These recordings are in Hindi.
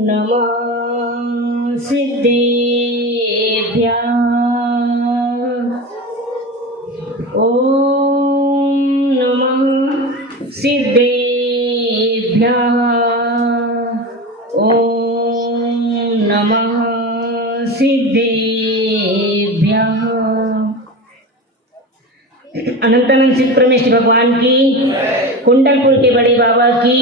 नमः सिद्धेभ्यः। ॐ नमः सिद्धेभ्यः। ॐ नमः सिद्धेभ्यः। अनंतानंद सिद्ध परमेश्वर भगवान की, कुंडलपुर के बड़े बाबा की,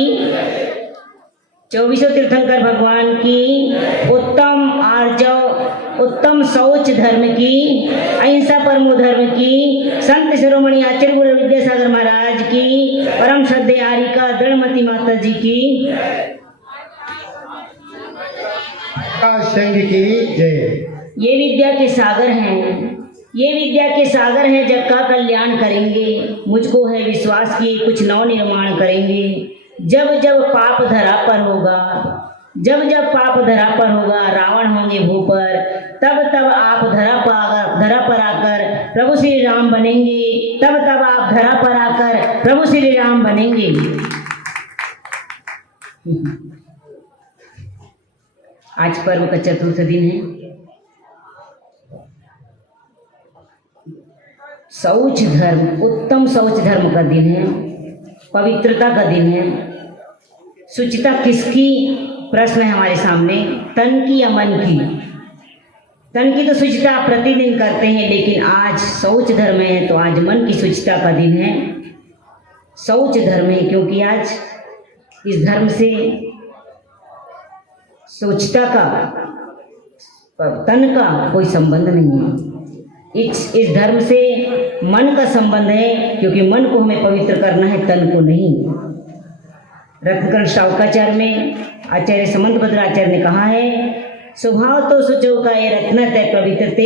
24 तीर्थंकर भगवान की, उत्तम आर्जव उत्तम शौच धर्म की, अहिंसा परमो धर्म की, संत शिरोमणि आचार्य गुरु विद्यासागर महाराज की, परम श्रद्धेय आरिका दृढ़मती माता जी की, संघ की जय। ये विद्या के सागर हैं, ये विद्या के सागर हैं, जग का कल्याण करेंगे। मुझको है विश्वास कि कुछ नव निर्माण करेंगे। जब जब पाप धरा पर होगा, जब जब पाप धरा पर होगा, रावण होंगे भू पर, तब तब आप धरा पर आकर प्रभु श्री राम बनेंगे। तब तब आप धरा पर आकर प्रभु श्री राम बनेंगे। आज पर्व का चतुर्थ दिन है। शौच धर्म, उत्तम शौच धर्म का दिन है, पवित्रता का दिन है। शुचिता किसकी? प्रश्न है हमारे सामने, तन की या मन की? तन की तो शुचिता आप प्रतिदिन करते हैं, लेकिन आज शौच धर्म है तो आज मन की शुचिता का दिन है। शौच धर्म है क्योंकि आज इस धर्म से शुचिता का, तन का कोई संबंध नहीं है। इस धर्म से मन का संबंध है, क्योंकि मन को हमें पवित्र करना है, तन को नहीं। रत्नकर्ण शावकाचार्य में आचार्य समंतभद्र आचार्य ने कहा है, स्वभाव तो शुचो का ये रत्नतय पवित्रते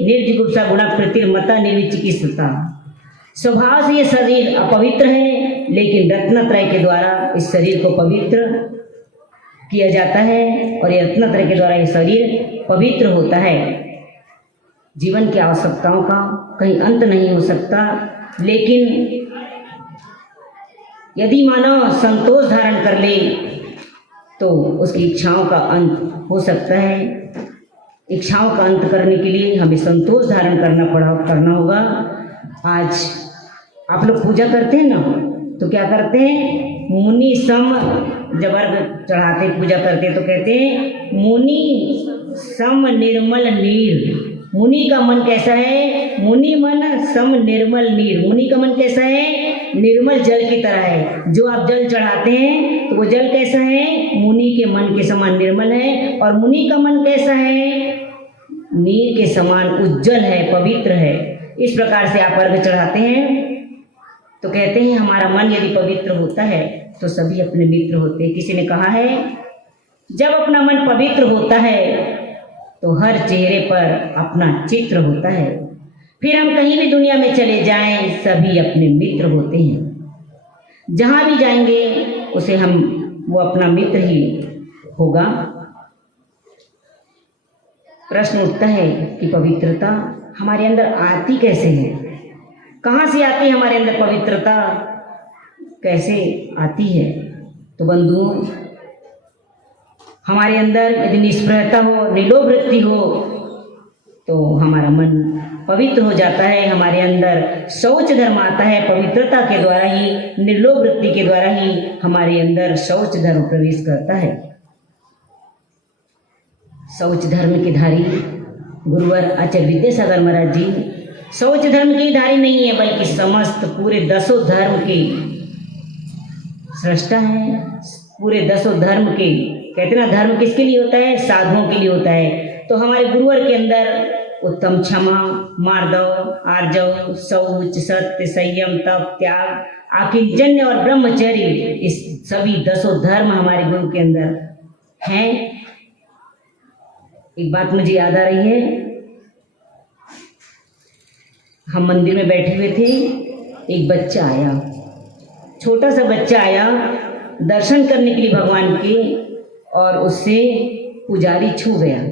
निर्जिगुप्सा गुणा प्रतिर्मता निर्विचिकित्सता। स्वभाव से ये शरीर अपवित्र है, लेकिन रत्नत्रय के द्वारा इस शरीर को पवित्र किया जाता है और ये रत्नत्रय के द्वारा ये शरीर पवित्र होता है। जीवन की आवश्यकताओं का कहीं अंत नहीं हो सकता, लेकिन यदि मानव संतोष धारण कर ले तो उसकी इच्छाओं का अंत हो सकता है। इच्छाओं का अंत करने के लिए हमें संतोष धारण करना होगा। आज आप लोग पूजा करते हैं ना, तो क्या करते हैं? मुनि सम, जब अर्घ चढ़ाते पूजा करते हैं तो कहते हैं मुनि सम निर्मल नीर। मुनि का मन कैसा है? मुनि मन सम निर्मल नीर। मुनि का मन कैसा है? निर्मल जल की तरह है। जो आप जल चढ़ाते हैं तो वो जल कैसा है? मुनि के मन के समान निर्मल है। और मुनि का मन कैसा है? नीर के समान उज्जवल है, पवित्र है। इस प्रकार से आप अर्घ चढ़ाते हैं तो कहते हैं हमारा मन यदि पवित्र होता है तो सभी अपने मित्र होते हैं। किसी ने कहा है, जब अपना मन पवित्र होता है तो हर चेहरे पर अपना चित्र होता है। फिर हम कहीं भी दुनिया में चले जाएं, सभी अपने मित्र होते हैं। जहाँ भी जाएंगे उसे वो अपना मित्र ही होगा। प्रश्न उठता है कि पवित्रता हमारे अंदर आती कैसे है? कहाँ से आती है हमारे अंदर पवित्रता? कैसे आती है? तो बंधुओं, हमारे अंदर यदि निष्प्रहता हो, निलोभ वृत्ति हो, तो हमारा मन पवित्र हो जाता है। हमारे अंदर शौच धर्म आता है। पवित्रता के द्वारा ही, निर्लोभ वृत्ति के द्वारा ही हमारे अंदर शौच धर्म प्रवेश करता है। शौच धर्म के धारी गुरुवर आचार्य विद्यासागर महाराज जी शौच धर्म की धारी नहीं है, बल्कि समस्त पूरे 10 धर्म के सृष्टा है। पूरे 10 धर्म के, कहते ना, धर्म किसके लिए होता है? साधुओं के लिए होता है। तो हमारे गुरुवर के अंदर उत्तम क्षमा, मार्दव, आर्जव, शौच, सत्य, संयम, तप, त्याग, आकिंचन्य और ब्रह्मचर्य, इस सभी 10 धर्म हमारे गुरु के अंदर हैं। एक बात मुझे याद आ रही है, हम मंदिर में बैठे हुए थे, एक बच्चा आया, छोटा सा बच्चा आया दर्शन करने के लिए भगवान के, और उससे पुजारी छू गया।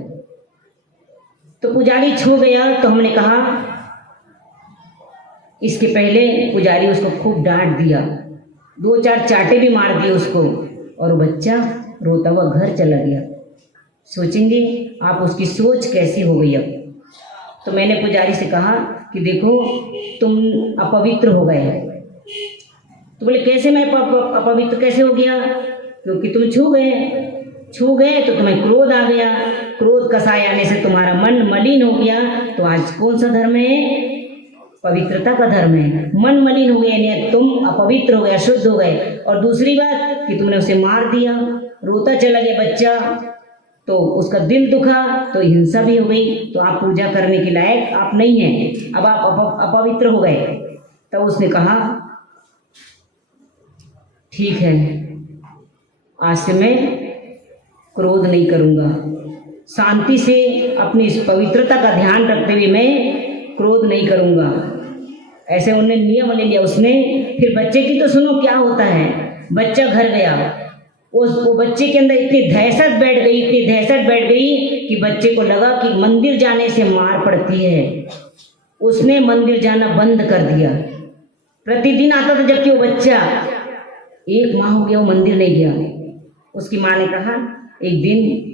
तो पुजारी छू गया तो हमने कहा, इसके पहले पुजारी उसको खूब डांट दिया, 2-4 चांटे भी मार दिए उसको, और वो बच्चा रोता हुआ घर चला गया। सोचेंगे आप उसकी सोच कैसी हो गई अब। तो मैंने पुजारी से कहा कि देखो तुम अपवित्र हो गए। तो बोले कैसे मैं अपवित्र कैसे हो गया? क्योंकि तुम छू गए तो तुम्हें क्रोध आ गया, क्रोध कसाय आने से तुम्हारा मन मलिन हो गया। तो आज कौन सा धर्म है? पवित्रता का धर्म है। मन मलिन हो गया यानी तुम अपवित्र हो गए, अशुद्ध हो गए। और दूसरी बात कि तुमने उसे मार दिया, रोता चला गया बच्चा, तो उसका दिल दुखा, तो हिंसा भी हो गई। तो आप पूजा करने के लायक आप नहीं हैं, अब आप अपवित्र हो गए। तब उसने कहा ठीक है, आज से मैं क्रोध नहीं करूँगा, शांति से अपनी इस पवित्रता का ध्यान रखते हुए मैं क्रोध नहीं करूँगा। ऐसे उन्होंने नियम ले लिया उसने। फिर बच्चे की तो सुनो क्या होता है। बच्चा घर गया, वो बच्चे के अंदर इतनी दहशत बैठ गई कि बच्चे को लगा कि मंदिर जाने से मार पड़ती है। उसने मंदिर जाना बंद कर दिया। प्रतिदिन आता था, जबकि वो बच्चा 1 माह हो गया वो मंदिर नहीं गया। उसकी माँ ने कहा एक दिन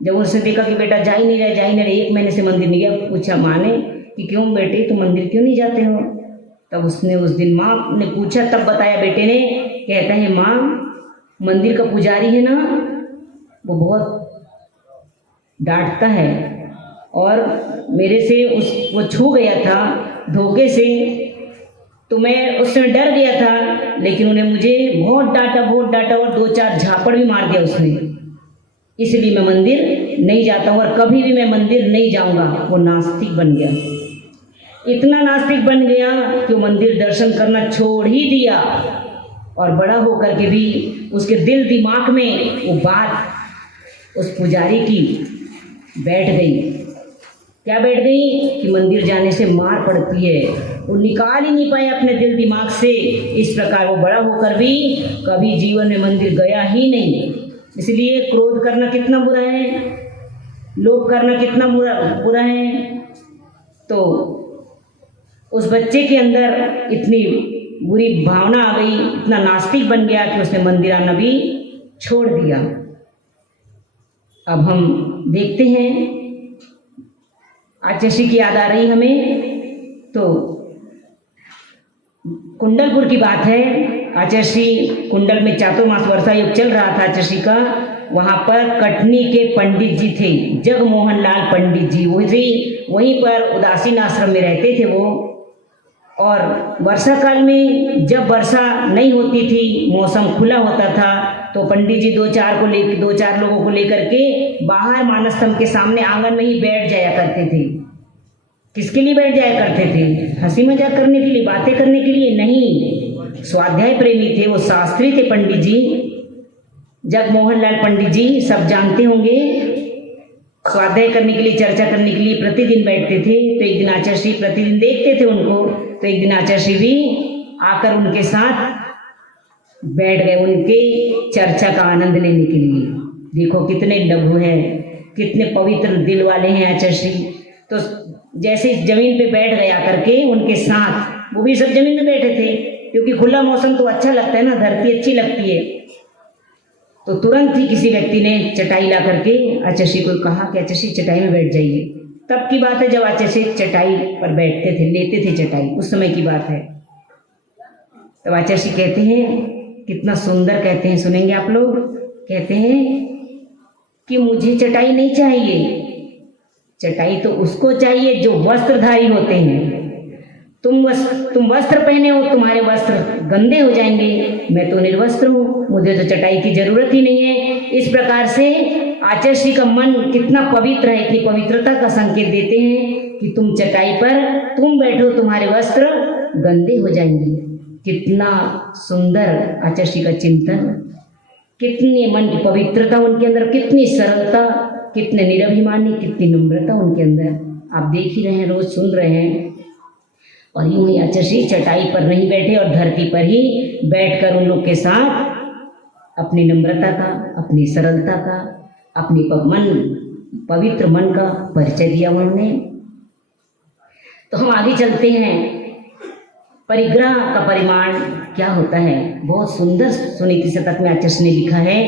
जब उसने देखा कि बेटा जा ही नहीं रहा 1 महीने से मंदिर नहीं गया, पूछा माँ ने कि क्यों बेटे तुम मंदिर क्यों नहीं जाते हो? तब उसने उस दिन माँ ने पूछा, तब बताया बेटे ने। कहता है माँ, मंदिर का पुजारी है ना, वो बहुत डांटता है और मेरे से वो छू गया था धोखे से, तो मैं उस समय डर गया था, लेकिन उन्हें मुझे बहुत डांटा और 2-4 झापड़ भी मार दिया उसने। इसलिए मैं मंदिर नहीं जाता हूँ और कभी भी मैं मंदिर नहीं जाऊँगा। वो नास्तिक बन गया, इतना नास्तिक बन गया कि वो मंदिर दर्शन करना छोड़ ही दिया। और बड़ा होकर के भी उसके दिल दिमाग में वो बात उस पुजारी की बैठ गई। क्या बैठ गई? कि मंदिर जाने से मार पड़ती है। वो निकाल ही नहीं पाया अपने दिल दिमाग से। इस प्रकार वो बड़ा होकर भी कभी जीवन में मंदिर गया ही नहीं। इसलिए क्रोध करना कितना बुरा है, लोभ करना कितना बुरा है। तो उस बच्चे के अंदर इतनी बुरी भावना आ गई, इतना नास्तिक बन गया कि उसने मंदिर आना भी छोड़ दिया। अब हम देखते हैं, आचार्य की याद आ रही हमें। तो कुंडलपुर की बात है। आचार्य कुंडल में चातुर्मास वर्षा योग चल रहा था आचार्य का। वहाँ पर कटनी के पंडित जी थे, जगमोहन लाल पंडित जी, वहीं पर उदासीन आश्रम में रहते थे वो। और वर्षा काल में जब वर्षा नहीं होती थी, मौसम खुला होता था, तो पंडित जी 2-4 लोगों को लेकर के बाहर मानस्तंभ के सामने आंगन में ही बैठ जाया करते थे। किसके लिए बैठ जाया करते थे? हंसी मजाक करने के लिए, बातें करने के लिए नहीं। स्वाध्याय प्रेमी थे, वो शास्त्री थे पंडित जी, जगमोहन लाल पंडित जी, सब जानते होंगे। स्वाध्याय करने के लिए, चर्चा करने के लिए प्रतिदिन बैठते थे। तो एक दिन आचार्य प्रतिदिन देखते थे उनको, तो एक दिन आचार्य भी आकर उनके साथ बैठ गए, उनके चर्चा का आनंद लेने के लिए। देखो कितने लघु हैं, कितने पवित्र दिल वाले हैं आचार्य। तो जैसे जमीन पे बैठ गया करके उनके साथ, वो भी सब जमीन में बैठे थे, क्योंकि खुला मौसम तो अच्छा लगता है ना, धरती अच्छी लगती है। तो तुरंत ही किसी व्यक्ति ने चटाई ला करके आचार्य को कहा कि आचार्य चटाई में बैठ जाइए। तब की बात है जब आचार्य चटाई पर बैठते थे, लेते थे चटाई, उस समय की बात है। तब आचार्य कहते हैं, कितना सुंदर कहते हैं, सुनेंगे आप लोग। कहते हैं कि मुझे चटाई नहीं चाहिए, चटाई तो उसको चाहिए जो वस्त्रधारी होते हैं। तुम वस्त्र पहने हो, तुम्हारे वस्त्र गंदे हो जाएंगे, मैं तो निर्वस्त्र हूँ, मुझे तो चटाई की जरूरत ही नहीं है। इस प्रकार से आचार्य का मन कितना पवित्र है, कि पवित्रता का संकेत देते हैं कि तुम चटाई पर तुम बैठो, तुम्हारे वस्त्र गंदे हो जाएंगे। कितना सुंदर आचार्य का चिंतन, कितनी मन की पवित्रता उनके अंदर, कितनी सरलता, कितने निरभिमानी, कितनी नम्रता उनके अंदर। आप देख ही रहे हैं, रोज सुन रहे हैं। और यूं ही आचार्य चटाई पर नहीं बैठे और धरती पर ही बैठकर उन लोग के साथ अपनी नम्रता का, अपनी सरलता का, अपनी पवित्र मन का परिचय दिया उन्होंने। तो हम आगे चलते हैं। परिग्रह का परिमाण क्या होता है? बहुत सुंदर सुनीति शतक में आचार्य ने लिखा है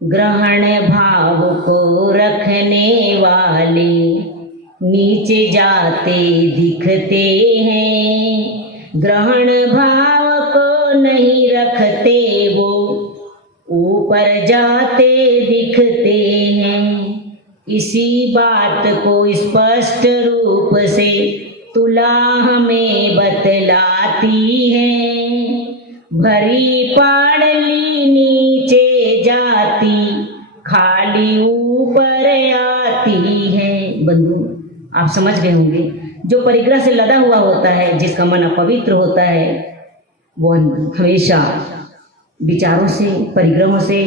ग्रहण भाव को रखने वाले नीचे जाते दिखते हैं, ग्रहण भाव को नहीं रखते वो ऊपर जाते दिखते हैं। इसी बात को स्पष्ट रूप से तुला हमें बतलाती है, भरी पाड़ली नीचे जाती खाली ऊपर आती है। बंधु, आप समझ गए होंगे, जो परिग्रह से लदा हुआ होता है, जिसका मन अपवित्र होता है, वो हमेशा विचारों से, परिग्रहों से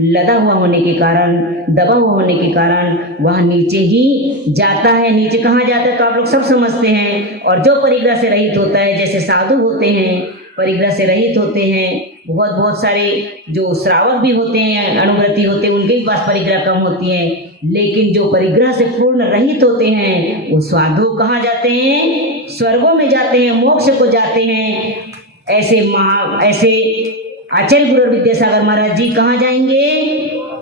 लदा हुआ होने के कारण, दबा हुआ होने के कारण वह नीचे ही जाता है। नीचे कहाँ जाता है तो आप लोग सब समझते हैं। और जो परिग्रह से रहित होता है, जैसे साधु होते हैं, परिग्रह से रहित होते हैं, बहुत सारे जो श्रावक भी होते हैं, अनुव्रती होते हैं, उनके पास परिग्रह कम होती है। लेकिन जो परिग्रह से पूर्ण रहित होते हैं, वो साधु कहाँ जाते हैं? स्वर्गों में जाते हैं, मोक्ष को जाते हैं। ऐसे आचार्य गुरु विद्यासागर महाराज जी कहाँ जाएंगे?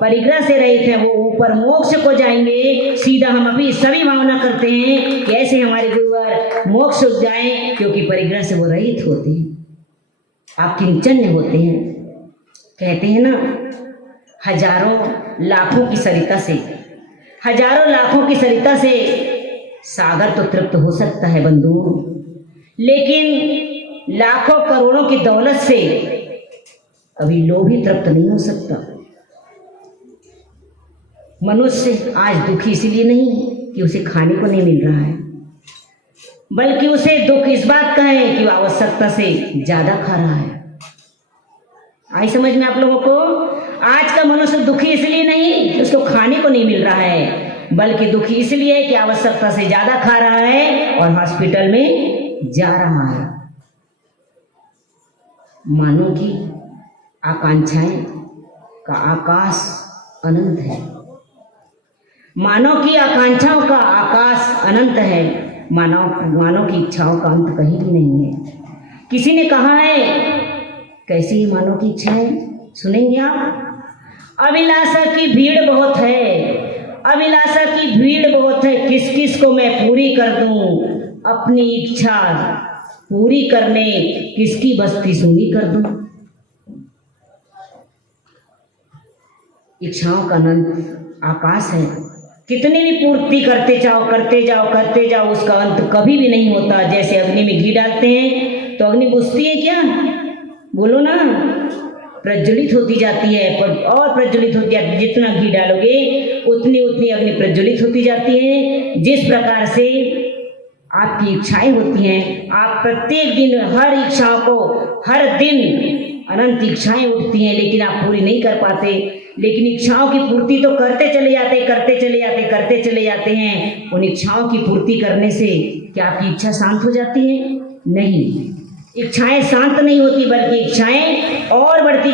परिग्रह से रहित है, वो ऊपर मोक्ष को जाएंगे। सीधा हम अभी सभी भावना करते हैं कि ऐसे हमारे गुरुवर मोक्ष जाएं, क्योंकि परिग्रह से वो रहित होते हैं, आप किंचन्य होते हैं। कहते हैं ना, हजारों लाखों की सरिता से, हजारों लाखों की सरिता से सागर तो तृप्त हो सकता है बंधु, लेकिन लाखों करोड़ों की दौलत से कभी लोभी तृप्त नहीं हो सकता। मनुष्य आज दुखी इसलिए नहीं कि उसे खाने को नहीं मिल रहा है, बल्कि उसे दुख इस बात का है कि वह आवश्यकता से ज्यादा खा रहा है। आई समझ में आप लोगों को? आज का मनुष्य दुखी इसलिए नहीं कि उसको खाने को नहीं मिल रहा है, बल्कि दुखी इसलिए है कि आवश्यकता से ज्यादा खा रहा है और हॉस्पिटल में जा रहा है। मानव की आकांक्षाएं का आकाश अनंत है, मानव की आकांक्षाओं का आकाश अनंत है, मानव की इच्छाओं का अंत कहीं भी नहीं है। किसी ने कहा है, कैसी है मानव की इच्छाएं? सुनेंगे आप? अभिलाषा की भीड़ बहुत है, अभिलाषा की भीड़ बहुत है, किस किस को मैं पूरी कर दूं, अपनी इच्छा पूरी करने किसकी बस्ती सूनी कर दूं। इच्छाओं का अनंत आकाश है, कितनी भी पूर्ति करते जाओ, उसका अंत कभी भी नहीं होता। जैसे अग्नि में घी डालते हैं तो अग्नि बुझती है क्या? बोलो ना, प्रज्वलित होती जाती है, और प्रज्वलित होती है। जितना घी डालोगे उतनी अग्नि प्रज्वलित होती जाती है। जिस प्रकार से आपकी इच्छाएं होती हैं, आप प्रत्येक दिन हर इच्छाओं को, हर दिन अनंत इच्छाएं उठती हैं, लेकिन आप पूरी नहीं कर पाते। लेकिन इच्छाओं की पूर्ति तो करते चले जाते हैं। उन इच्छाओं की पूर्ति करने से क्या आपकी इच्छा शांत हो जाती है? नहीं, इच्छाएं शांत नहीं होती, बल्कि इच्छाएं और बढ़ती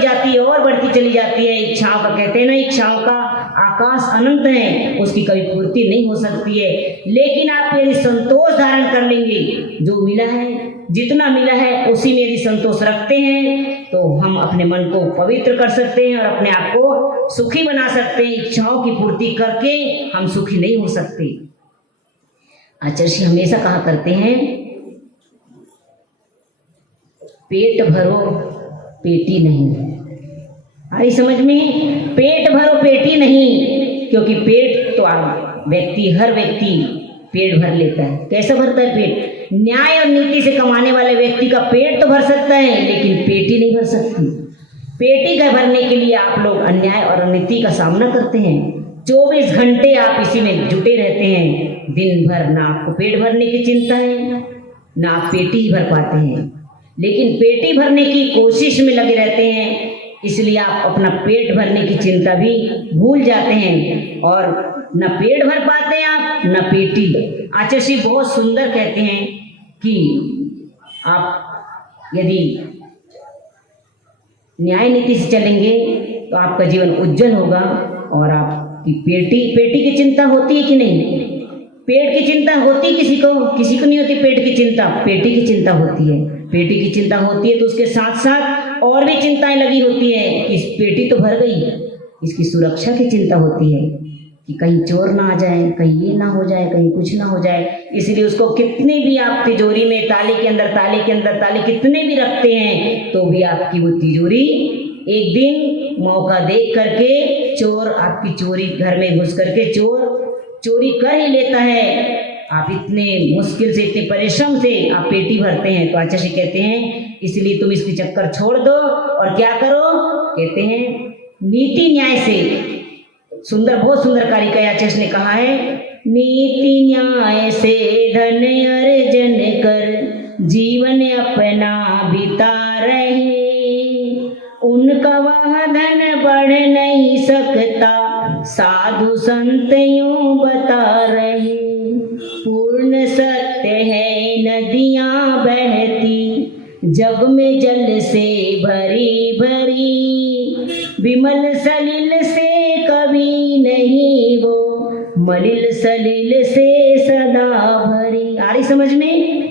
चली जाती है। इच्छाओं का कहते हैं ना, इच्छाओं का आकाश अनंत है, उसकी कभी पूर्ति नहीं हो सकती है। लेकिन आप यदि संतोष धारण कर लेंगे, जो मिला है, जितना मिला है उसी में यदि संतोष रखते हैं, तो हम अपने मन को पवित्र कर सकते हैं और अपने आप को सुखी बना सकते हैं। इच्छाओं की पूर्ति करके हम सुखी नहीं हो सकते। आचार्य जी हमेशा कहा करते हैं, पेट भरो पेटी नहीं। आई समझ में? पेट भरो पेटी नहीं, क्योंकि पेट तो हर व्यक्ति पेट भर लेता है। कैसा भरता है पेट? न्याय और नीति से कमाने वाले व्यक्ति का पेट तो भर सकता है, लेकिन पेटी नहीं भर सकती। पेटी का भरने के लिए आप लोग अन्याय और अनीति का सामना करते हैं। 24 घंटे आप इसी में जुटे रहते हैं। दिन भर ना आपको पेट भरने की चिंता है, ना आप पेटी ही भर पाते हैं, लेकिन पेटी भरने की कोशिश में लगे रहते हैं। इसलिए आप अपना पेट भरने की चिंता भी भूल जाते हैं और न पेट भर पाते हैं आप, न पेटी। आचार्य जी बहुत सुंदर कहते हैं कि आप यदि न्याय नीति से चलेंगे तो आपका जीवन उज्जवल होगा। और आपकी पेटी की चिंता होती है कि नहीं? पेट की चिंता होती किसी को नहीं होती। पेट की चिंता, पेटी की चिंता होती है। पेटी की चिंता होती है तो उसके साथ साथ और भी चिंताएं लगी होती है कि पेटी तो भर गई, इसकी सुरक्षा की चिंता होती है कि कहीं चोर ना आ जाए, कहीं ये ना हो जाए, कहीं कुछ ना हो जाए। इसलिए उसको कितने भी आप तिजोरी में ताले के अंदर ताले कितने भी रखते हैं तो भी आपकी वो तिजोरी एक दिन मौका देख करके चोर आपकी चोरी घर में घुस करके चोर चोरी कर ही लेता है। आप इतने मुश्किल से, इतने परिश्रम से आप पेटी भरते हैं। तो आचार्य जी कहते हैं इसलिए तुम इसके चक्कर छोड़ दो और क्या करो, कहते हैं नीति न्याय से। सुंदर, बहुत सुंदर कारिका आचार्य ने कहा है, नीति न्याय से धन अर्जन कर जीवन अपना बिता रहे, उनका वह धन बढ़ नहीं सकता साधु संत यूं बता रहे। पूर्ण सत्य है नदियां बहती जग में जल से भरी भरी, विमल सलिल से कभी नहीं वो, मलिल सलिल से सदा भरी। आ रही समझ में?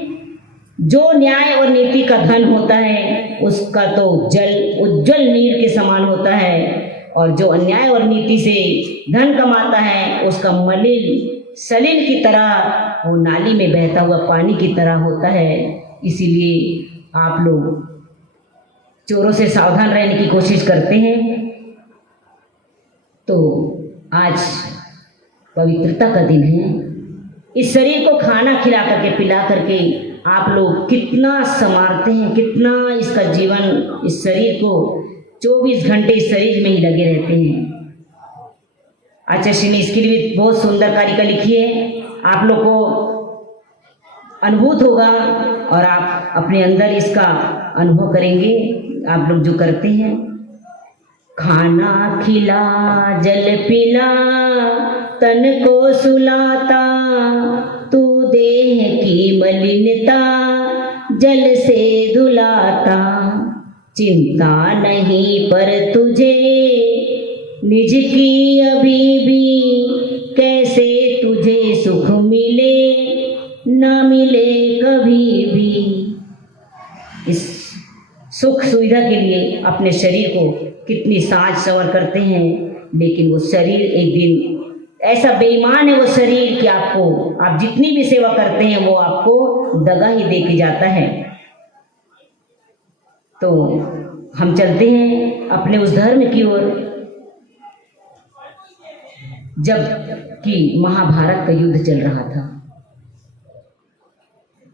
जो न्याय और नीति का धन होता है उसका तो जल उज्जवल नीर के समान होता है, और जो अन्याय और नीति से धन कमाता है उसका मलिल सलिल की तरह, वो नाली में बहता हुआ पानी की तरह होता है। इसीलिए आप लोग चोरों से सावधान रहने की कोशिश करते हैं। तो आज पवित्रता का दिन है। इस शरीर को खाना खिला करके पिला करके आप लोग कितना संवारते हैं, कितना इसका जीवन, इस शरीर को 24 घंटे इस शरीर में ही लगे रहते हैं। आचार्य ने इसके लिए बहुत सुंदर कारिका लिखी है, आप लोग को अनुभूत होगा और आप अपने अंदर इसका अनुभव करेंगे। आप लोग जो करते हैं, खाना खिला जल पिला तन को सुलाता, तू देह की मलिनता जल से धुलाता, चिंता नहीं पर तुझे निज की अभी भी, कैसे तुझे सुख मिले ना मिले कभी भी। इस सुख सुविधा के लिए अपने शरीर को कितनी साज संवर करते हैं, लेकिन वो शरीर एक दिन ऐसा बेईमान है वो शरीर कि आपको, आप जितनी भी सेवा करते हैं वो आपको दगा ही दे के जाता है। तो हम चलते हैं अपने उस धर्म की ओर। जब कि महाभारत का युद्ध चल रहा था,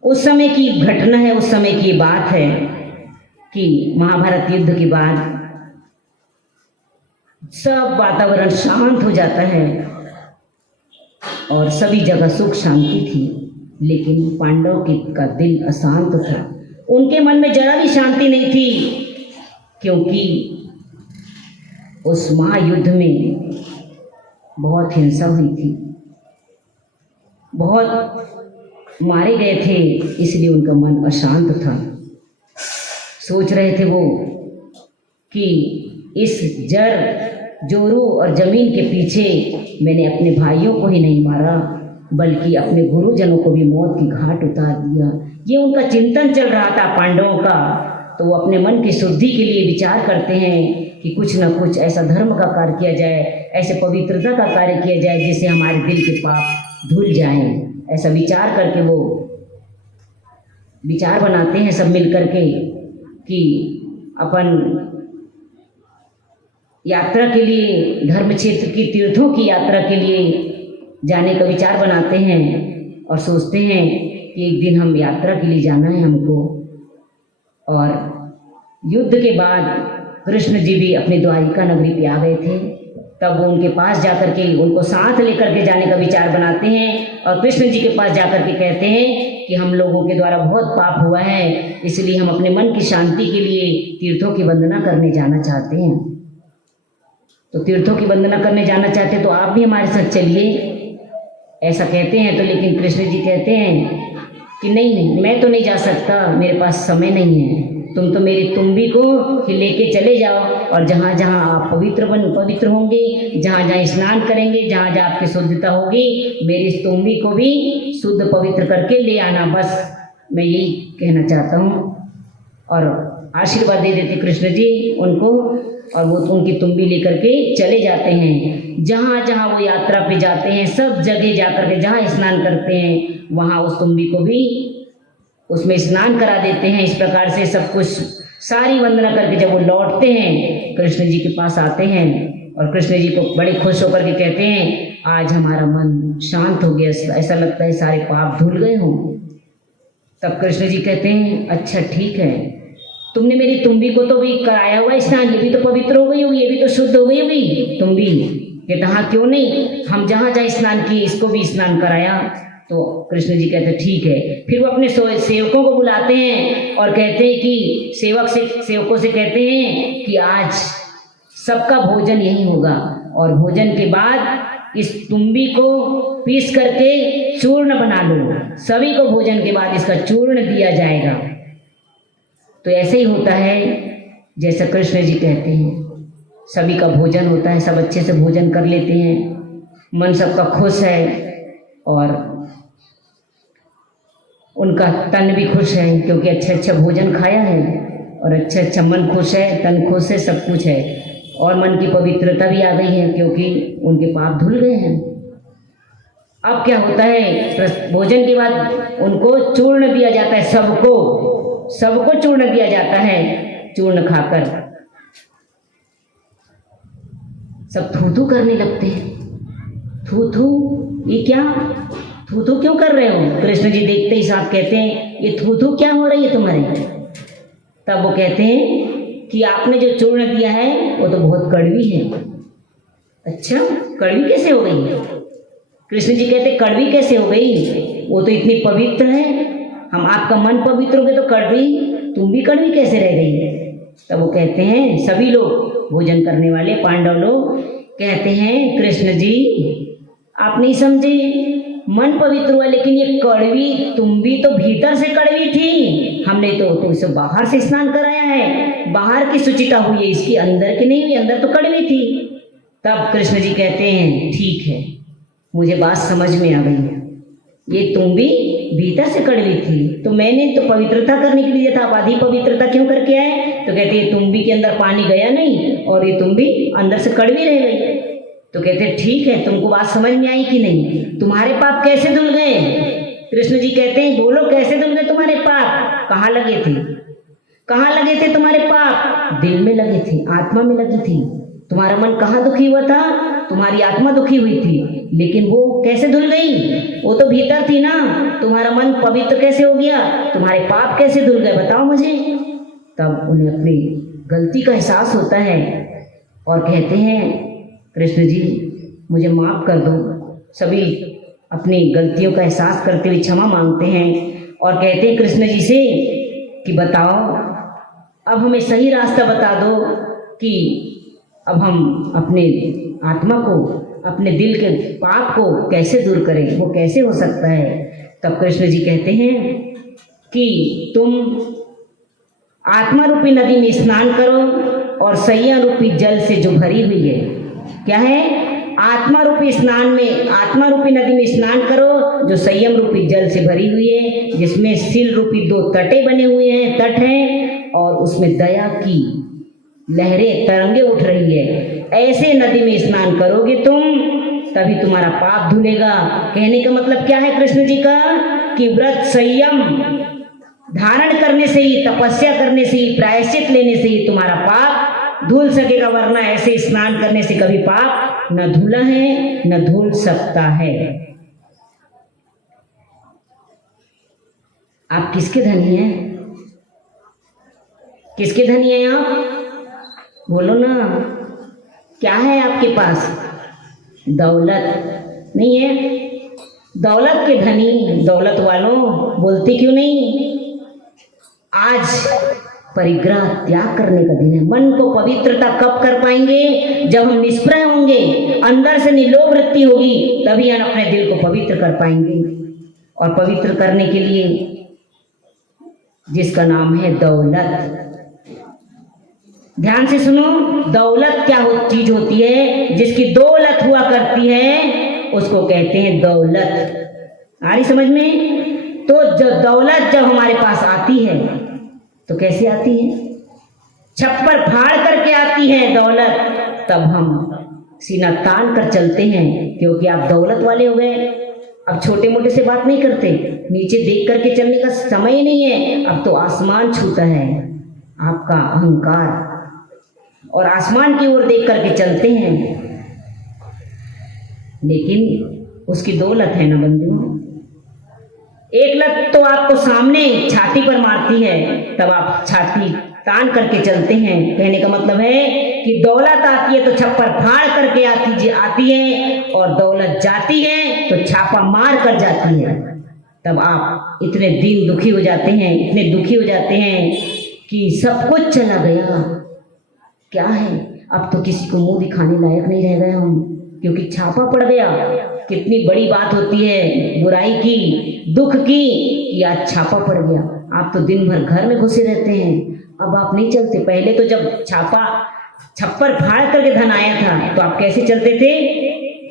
उस समय की घटना है, उस समय की बात है कि महाभारत युद्ध के बाद सब वातावरण शांत हो जाता है और सभी जगह सुख शांति थी, लेकिन पांडव का दिल अशांत था। उनके मन में जरा भी शांति नहीं थी, क्योंकि उस महायुद्ध में बहुत हिंसा हुई थी, बहुत मारे गए थे, इसलिए उनका मन अशांत था। सोच रहे थे वो कि इस जोरू और जमीन के पीछे मैंने अपने भाइयों को ही नहीं मारा, बल्कि अपने गुरुजनों को भी मौत की घाट उतार दिया। ये उनका चिंतन चल रहा था पांडवों का। तो वो अपने मन की शुद्धि के लिए विचार करते हैं कि कुछ न कुछ ऐसा धर्म का कार्य किया जाए, ऐसे पवित्रता का कार्य किया जाए जिससे हमारे दिल के पाप धुल जाएं। ऐसा विचार करके वो विचार बनाते हैं सब मिल करके कि अपन यात्रा के लिए, धर्म क्षेत्र की तीर्थों की यात्रा के लिए जाने का विचार बनाते हैं और सोचते हैं कि एक दिन हम यात्रा के लिए जाना है हमको। और युद्ध के बाद कृष्ण जी भी अपने द्वारिका नगरी पे आ गए थे। तब वो उनके पास जाकर के उनको साथ लेकर के जाने का विचार बनाते हैं और कृष्ण जी के पास जाकर के कहते हैं कि हम लोगों के द्वारा बहुत पाप हुआ है, इसलिए हम अपने मन की शांति के लिए तीर्थों की वंदना करने जाना चाहते हैं। तो तीर्थों की वंदना करने जाना चाहते हैं तो आप भी हमारे साथ चलिए, ऐसा कहते हैं। तो लेकिन कृष्ण जी कहते हैं कि नहीं, मैं तो नहीं जा सकता, मेरे पास समय नहीं है। तुम तो मेरी तुम्बी को लेके चले जाओ और जहाँ जहाँ आप पवित्र होंगे, जहाँ जहाँ स्नान करेंगे, जहाँ जहाँ आपकी शुद्धता होगी, मेरी इस तुम्बी को भी शुद्ध पवित्र करके ले आना। बस मैं यही कहना चाहता हूँ। और आशीर्वाद दे देते कृष्ण जी उनको और वो उनकी तुम्बी लेकर के चले जाते हैं। जहाँ जहाँ वो यात्रा पे जाते हैं, सब जगह जाकर के जहाँ स्नान करते हैं वहाँ उस तुम्बी को भी उसमें स्नान करा देते हैं। इस प्रकार से सब कुछ सारी वंदना करके जब वो लौटते हैं कृष्ण जी के पास आते हैं और कृष्ण जी को बड़े खुश होकर के कहते हैं आज हमारा मन शांत हो गया, ऐसा लगता है सारे पाप धुल गए हों। तब कृष्ण जी कहते हैं अच्छा ठीक है, तुमने मेरी तुम्बी को तो भी कराया हुआ स्नान, ये भी तो पवित्र हो गई होगी, ये भी तो शुद्ध हो गई होगी तुम्बी। कहते हाँ क्यों नहीं, हम जहाँ जहाँ स्नान किए इसको भी स्नान कराया। तो कृष्ण जी कहते ठीक है। फिर वो अपने सेवकों को बुलाते हैं और कहते हैं कि सेवकों से कहते हैं कि आज सबका भोजन यही होगा और भोजन के बाद इस तुम्बी को पीस करके चूर्ण बना लो, सभी को भोजन के बाद इसका चूर्ण दिया जाएगा। तो ऐसे ही होता है जैसा कृष्ण जी कहते हैं, सभी का भोजन होता है, सब अच्छे से भोजन कर लेते हैं, मन सबका खुश है और उनका तन भी खुश है क्योंकि अच्छा भोजन खाया है और अच्छा मन खुश है, तन खुश है, सब कुछ है और मन की पवित्रता भी आ गई है क्योंकि उनके पाप धुल गए हैं। अब क्या होता है, भोजन के बाद उनको चूर्ण दिया जाता है, सबको चूर्ण दिया जाता है। चूर्ण खाकर सब थू करने लगते हैं। थू ये क्या, थू क्यों कर रहे हो? कृष्ण जी देखते ही साथ कहते हैं ये थू क्या हो रही है तुम्हारे? तब वो कहते हैं कि आपने जो चूर्ण दिया है वो तो बहुत कड़वी है। अच्छा कड़वी कैसे हो गई? कृष्ण जी कहते कड़वी कैसे हो गई, वो तो इतनी पवित्र है, हम आपका मन पवित्र हो गए तो कड़वी, तुम भी कड़वी कैसे रह गई? तब वो कहते हैं सभी लोग भोजन करने वाले पांडव लोग कहते हैं कृष्ण जी आप नहीं समझे, मन पवित्र हुआ लेकिन ये कड़वी तुम्बी तो भीतर से कड़वी थी, हमने तो इसे बाहर से स्नान कराया है, बाहर की शुचिता हुई है, इसकी अंदर की नहीं हुई, अंदर तो कड़वी थी। तब कृष्ण जी कहते हैं ठीक है मुझे बात समझ में आ गई है, ये तुम्बी भीतर से कड़वी थी तो मैंने तो पवित्रता करने के लिए था, आप आधी पवित्रता क्यों करके आए? तो कहते हैं तुम्बी के अंदर पानी गया नहीं और ये तुम्बी अंदर से कड़वी रह गई। तो कहते ठीक है तुमको बात समझ में आई कि नहीं, तुम्हारे पाप कैसे धुल गए? कृष्ण जी कहते हैं बोलो कैसे धुल गए तुम्हारे पाप? कहाँ लगे थे, कहाँ लगे थे तुम्हारे पाप? दिल में लगे थे, आत्मा में लगी थी। तुम्हारा मन कहाँ दुखी हुआ था? तुम्हारी आत्मा दुखी हुई थी, लेकिन वो कैसे धुल गई? वो तो भीतर थी ना। तुम्हारा मन पवित्र कैसे हो गया? तुम्हारे पाप कैसे धुल गए बताओ मुझे। तब उन्हें अपनी गलती का एहसास होता है और कहते हैं कृष्ण जी मुझे माफ़ कर दो। सभी अपनी गलतियों का एहसास करते हुए क्षमा मांगते हैं और कहते हैं कृष्ण जी से कि बताओ अब हमें सही रास्ता बता दो कि अब हम अपने आत्मा को, अपने दिल के पाप को कैसे दूर करें, वो कैसे हो सकता है? तब कृष्ण जी कहते हैं कि तुम आत्मा रूपी नदी में स्नान करो और संयम रूपी जल से जो भरी हुई है, क्या है? आत्मा रूपी नदी में स्नान करो जो संयम रूपी जल से भरी हुई है, जिसमें सिल रूपी 2 तटे बने हुए हैं, तट हैं और उसमें दया की लहरें तरंगे उठ रही है। ऐसे नदी में स्नान करोगे तुम तभी तुम्हारा पाप धुलेगा। कहने का मतलब क्या है कृष्ण जी का कि व्रत संयम धारण करने से ही, तपस्या करने से ही, प्रायश्चित लेने से ही तुम्हारा पाप धुल सकेगा, वरना ऐसे स्नान करने से कभी पाप न धुला है न धुल सकता है। आप किसके धनी हैं? किसके धनी हैं आप? बोलो ना, क्या है आपके पास? दौलत नहीं है? दौलत के धनी, दौलत वालों बोलते क्यों नहीं? आज परिग्रह त्याग करने का दिन है। मन को पवित्रता कब कर पाएंगे? जब हम निष्प्रय होंगे, अंदर से निलोभ वृत्ति होगी, तभी हम अपने दिल को पवित्र कर पाएंगे। और पवित्र करने के लिए जिसका नाम है दौलत, ध्यान से सुनो, दौलत क्या चीज होती है? जिसकी दौलत हुआ करती है उसको कहते हैं दौलत। आ रही समझ में? तो जो दौलत जब हमारे पास आती है तो कैसे आती है? छप्पर फाड़ करके आती है दौलत, तब हम सीना तान कर चलते हैं, क्योंकि आप दौलत वाले हो गए। अब छोटे मोटे से बात नहीं करते, नीचे देख करके चलने का समय ही नहीं है, अब तो आसमान छूता है आपका अहंकार, और आसमान की ओर देख करके चलते हैं। लेकिन उसकी दौलत है ना बंधुओं, एक लत तो आपको सामने छाती पर मारती है, तब आप छाती तान करके चलते हैं। कहने का मतलब है कि दौलत आती है तो छप्पर फाड़ करके आती है, और दौलत जाती है तो छापा मार कर जाती है। तब आप इतने दिन दुखी हो जाते हैं, इतने दुखी हो जाते हैं कि सब कुछ चला गया, क्या है, अब तो किसी को मुंह दिखाने लायक नहीं रह गए हम, क्योंकि छापा पड़ गया। कितनी बड़ी बात होती है बुराई की, दुख की, कि आज छापा पड़ गया। आप तो दिन भर घर में घुसे रहते हैं, अब आप नहीं चलते। पहले तो जब छप्पर फाड़ करके धन आया था तो आप कैसे चलते थे?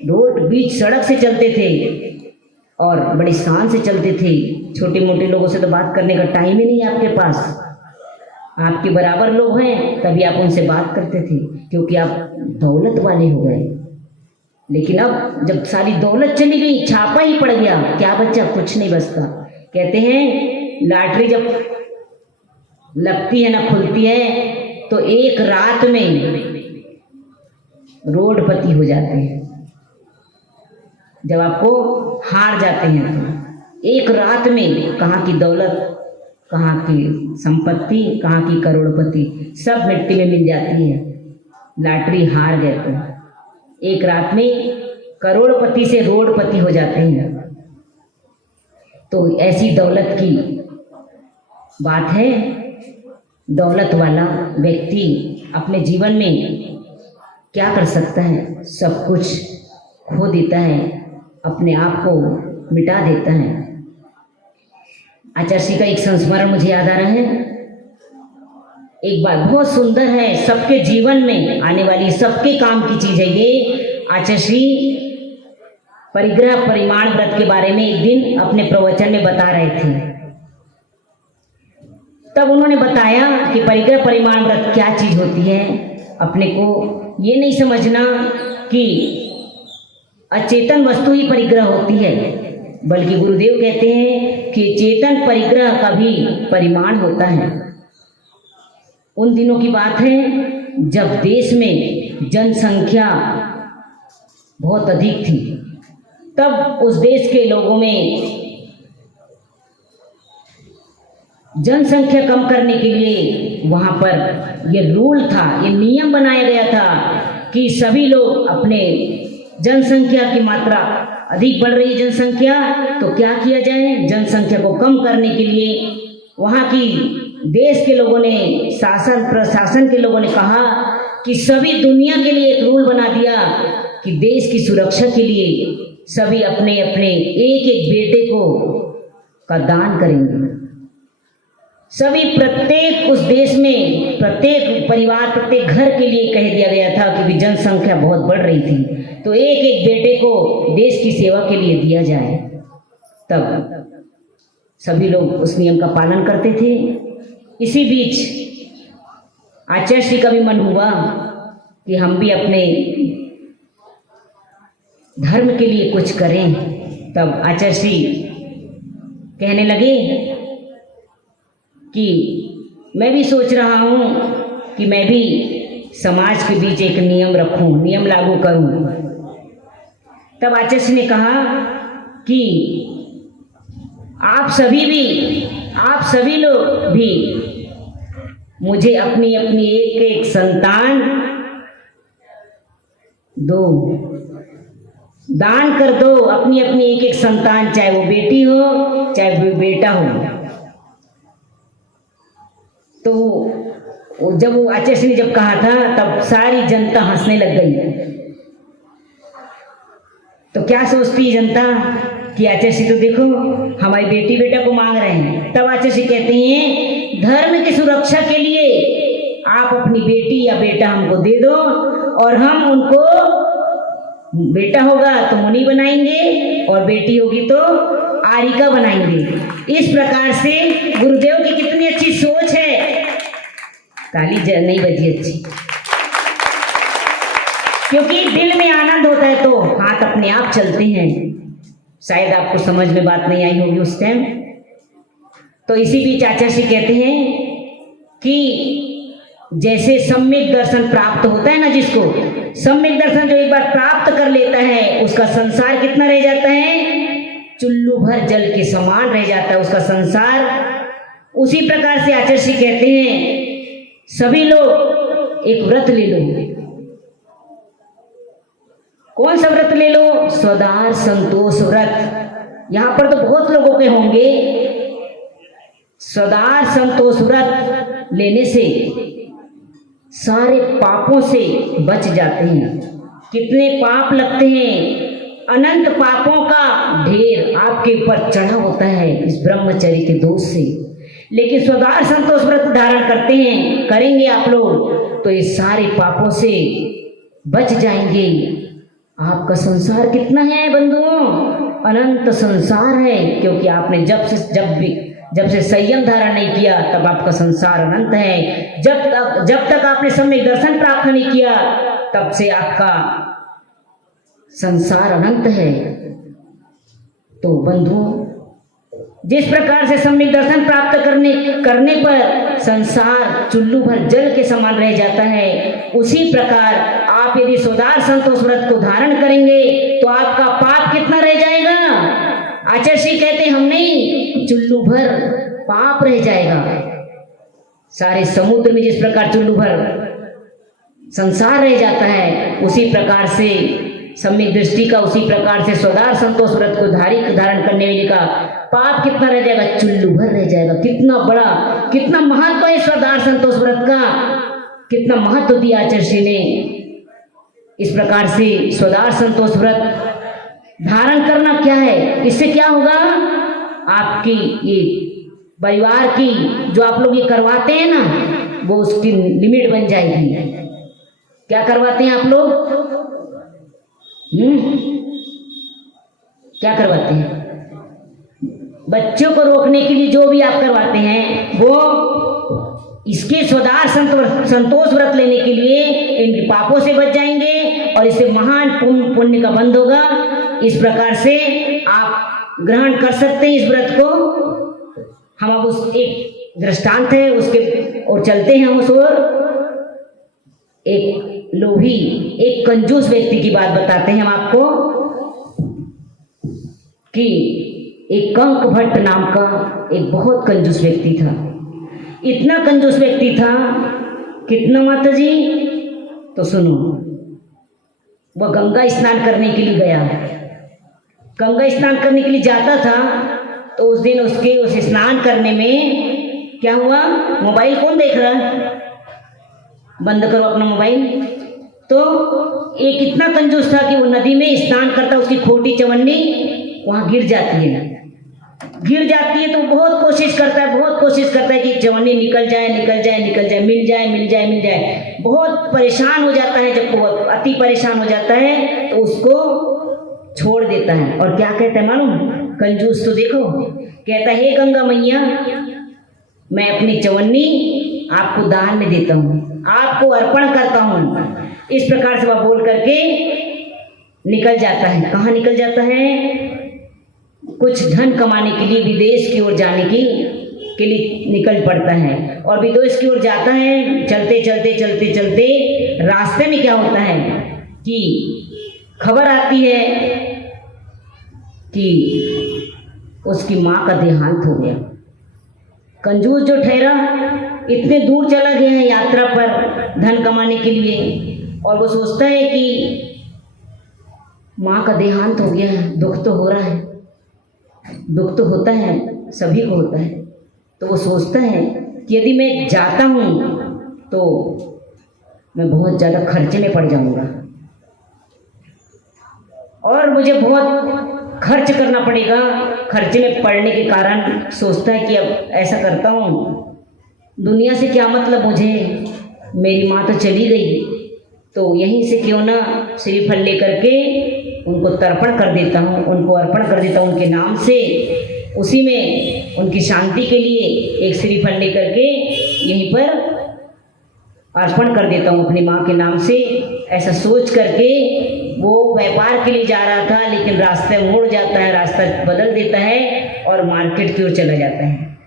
रोड बीच सड़क से चलते थे और बड़ी शान से चलते थे। छोटे मोटे लोगों से तो बात करने का टाइम ही नहीं है आपके पास। आपके बराबर लोग हैं तभी आप उनसे बात करते थे, क्योंकि आप दौलत वाले हो गए। लेकिन अब जब सारी दौलत चली गई, छापा ही पड़ गया, क्या बचा? कुछ नहीं बचता। कहते हैं लॉटरी जब लगती है ना, खुलती है, तो एक रात में रोडपति हो जाते हैं। जब आपको हार जाते हैं तो एक रात में कहाँ की दौलत, कहाँ की संपत्ति, कहाँ की करोड़पति, सब मिट्टी में मिल जाती है। लॉटरी हार गए तो एक रात में करोड़पति से रोडपति हो जाते हैं। तो ऐसी दौलत की बात है। दौलत वाला व्यक्ति अपने जीवन में क्या कर सकता है? सब कुछ खो देता है, अपने आप को मिटा देता है। आचार्य का एक संस्मरण मुझे याद आ रहा है। एक बात बहुत सुंदर है, सबके जीवन में आने वाली, सबके काम की चीज है ये। आचार्य परिग्रह परिमाण व्रत के बारे में एक दिन अपने प्रवचन में बता रहे थे। तब उन्होंने बताया कि परिग्रह परिमाण व्रत क्या चीज होती है। अपने को ये नहीं समझना कि अचेतन वस्तु ही परिग्रह होती है, बल्कि गुरुदेव कहते हैं कि चेतन परिग्रह का भी परिमाण होता है। उन दिनों की बात है जब देश में जनसंख्या बहुत अधिक थी। तब उस देश के लोगों में जनसंख्या कम करने के लिए वहाँ पर ये रूल था, ये नियम बनाया गया था कि सभी लोग अपने जनसंख्या की मात्रा अधिक बढ़ रही है जनसंख्या, तो क्या किया जाए? जनसंख्या को कम करने के लिए वहाँ की देश के लोगों ने, शासन प्रशासन के लोगों ने कहा कि सभी दुनिया के लिए एक रूल बना दिया कि देश की सुरक्षा के लिए सभी अपने अपने एक एक बेटे को का दान करेंगे। सभी प्रत्येक उस देश में प्रत्येक परिवार, प्रत्येक घर के लिए कह दिया गया था, क्योंकि जनसंख्या बहुत बढ़ रही थी, तो एक एक बेटे को देश की सेवा के लिए दिया जाए। तब सभी लोग उस नियम का पालन करते थे। इसी बीच आचार्य श्री का भी मन हुआ कि हम भी अपने धर्म के लिए कुछ करें। तब आचार्य श्री कहने लगे कि मैं भी सोच रहा हूँ कि मैं भी समाज के बीच एक नियम रखूं, नियम लागू करूं। तब आचार्य श्री ने कहा कि आप सभी लोग भी मुझे अपनी अपनी एक एक संतान दो, दान कर दो। अपनी अपनी एक एक संतान, चाहे वो बेटी हो चाहे वो बेटा हो। तो जब वो आचार्य ने जब कहा था तब सारी जनता हंसने लग गई। तो क्या सोचती है जनता कि आचार्य तो देखो हमारी बेटी बेटा को मांग रहे हैं। तब आचार्य कहते हैं धर्म की सुरक्षा के लिए आप अपनी बेटी या बेटा हमको दे दो, और हम उनको, बेटा होगा तो मुनि बनाएंगे और बेटी होगी तो आरिका बनाएंगे। इस प्रकार से गुरुदेव की कितनी अच्छी सोच है। ताली नहीं बजी अच्छी, क्योंकि दिल में आनंद होता है तो हाथ अपने आप चलते हैं। शायद आपको समझ में बात नहीं आई होगी उस टाइम। तो इसी बीच आचार्य जी कहते हैं कि जैसे सम्यक दर्शन प्राप्त होता है ना, जिसको सम्यक दर्शन जो एक बार प्राप्त कर लेता है उसका संसार कितना रह जाता है, चुल्लू भर जल के समान रह जाता है उसका संसार। उसी प्रकार से आचार्य जी कहते हैं सभी लोग एक व्रत ले लो। कौन सा व्रत ले लो, सौदार संतोष व्रत। यहां पर तो बहुत लोगों के होंगे। सौदार संतोष व्रत लेने से सारे पापों से बच जाते हैं। कितने पाप लगते हैं, अनंत पापों का ढेर आपके ऊपर चढ़ा होता है इस ब्रह्मचर्य के दोष से। लेकिन सौदार संतोष व्रत धारण करते हैं, करेंगे आप लोग तो ये सारे पापों से बच जाएंगे। आपका संसार कितना है बंधुओं, अनंत संसार है, क्योंकि आपने जब से संयम धारण नहीं किया तब आपका संसार अनंत है। जब तक आपने सम्यक दर्शन प्राप्त नहीं किया तब से आपका संसार अनंत है। तो बंधुओं, जिस प्रकार से सम्यक दर्शन प्राप्त करने पर संसार चुल्लू भर जल के समान रह जाता है, उसी प्रकार आप यदि सौदार संतोष व्रत को धारण करेंगे तो आपका पाप कितना रह जाएगा। आचार्य श्री कहते हम नहीं, चुल्लू भर पाप रह जाएगा। सारे समुद्र में जिस प्रकार चुल्लू भर संसार रह जाता है, उसी प्रकार से सम्यक दृष्टि का, उसी प्रकार से सौदार संतोष व्रत को धारण करने वाले का पाप कितना रह जाएगा, चुल्लू भर रह जाएगा। कितना बड़ा, कितना महत्व है सौदार संतोष व्रत का, कितना महत्व दिया आचार्य श्री ने। इस प्रकार से सौदार संतोष व्रत धारण करना क्या है, इससे क्या होगा, आपकी ये परिवार की जो आप लोग ये करवाते हैं ना, वो उसकी लिमिट बन जाएगी। क्या करवाते हैं आप लोग, क्या करवाते हैं, बच्चों को रोकने के लिए जो भी आप करवाते हैं वो इसके सौदार संतोष व्रत लेने के लिए इन पापों से बच जाएंगे और इससे महान पुण्य का बंध होगा। इस प्रकार से आप ग्रहण कर सकते हैं इस व्रत को। हम अब उस एक दृष्टांत है उसके और चलते हैं उस ओर। एक लोभी, एक कंजूस व्यक्ति की बात बताते हैं हम आपको कि एक कंक भट्ट नाम का एक बहुत कंजूस व्यक्ति था। इतना कंजूस व्यक्ति था, कितना माता जी, तो सुनो, वह गंगा स्नान करने के लिए गया। गंगा स्नान करने के लिए जाता था तो उस दिन उसके उस स्नान करने में क्या हुआ, मोबाइल कौन देख रहा है, बंद करो अपना मोबाइल। तो एक इतना कंजूस था कि वो नदी में स्नान करता, उसकी खोटी चवन्नी वहाँ गिर जाती है तो बहुत कोशिश करता है कि चवन्नी निकल जाए, मिल जाए। बहुत परेशान हो जाता है, जब वो अति परेशान हो जाता है तो उसको छोड़ देता है। और क्या कहता है मालूम, कंजूस तो देखो, कहता है हे गंगा मैया, मैं अपनी चवन्नी आपको दान में देता हूँ, आपको अर्पण करता हूँ। इस प्रकार से वह बोल करके निकल जाता है। कहाँ निकल जाता है, कुछ धन कमाने के लिए विदेश की ओर जाने के लिए निकल पड़ता है। और विदेश की ओर जाता है, चलते रास्ते में क्या होता है कि खबर आती है कि उसकी माँ का देहांत हो गया। कंजूस जो ठहरा, इतने दूर चला गया है यात्रा पर धन कमाने के लिए, और वो सोचता है कि माँ का देहांत हो गया है, दुख तो हो रहा है, दुख तो होता है, सभी को होता है। तो वो सोचता है कि यदि मैं जाता हूँ तो मैं बहुत ज़्यादा खर्चे में पड़ जाऊँगा और मुझे बहुत खर्च करना पड़ेगा। खर्चे में पड़ने के कारण सोचता है कि अब ऐसा करता हूँ, दुनिया से क्या मतलब मुझे, मेरी माँ तो चली गई, तो यहीं से क्यों ना श्रीफल लेकर के उनको तर्पण कर देता हूँ, उनको अर्पण कर देता हूँ उनके नाम से। उसी में उनकी शांति के लिए एक श्रीफल लेकर के यहीं पर अर्पण कर देता हूँ अपनी माँ के नाम से। ऐसा सोच करके वो व्यापार के लिए जा रहा था, लेकिन रास्ते मुड़ जाता है, रास्ता बदल देता है और मार्केट की ओर चला जाता है,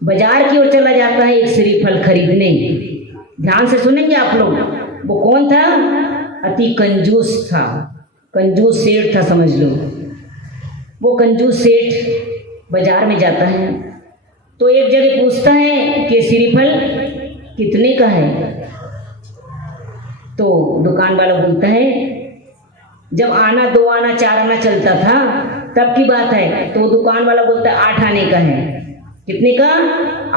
बाजार की ओर चला जाता है एक श्रीफल खरीदने। ध्यान से सुनेंगे आप लोग। वो कौन था? अति कंजूस था, कंजूस सेठ था समझ लो। वो कंजूस सेठ बाजार में जाता है तो एक जगह पूछता है कि श्रीफल कितने का है? तो दुकान वाला बोलता है, जब आना 2 आना 4 आना चलता था तब की बात है। तो दुकान वाला बोलता है 8 आने का है। कितने का?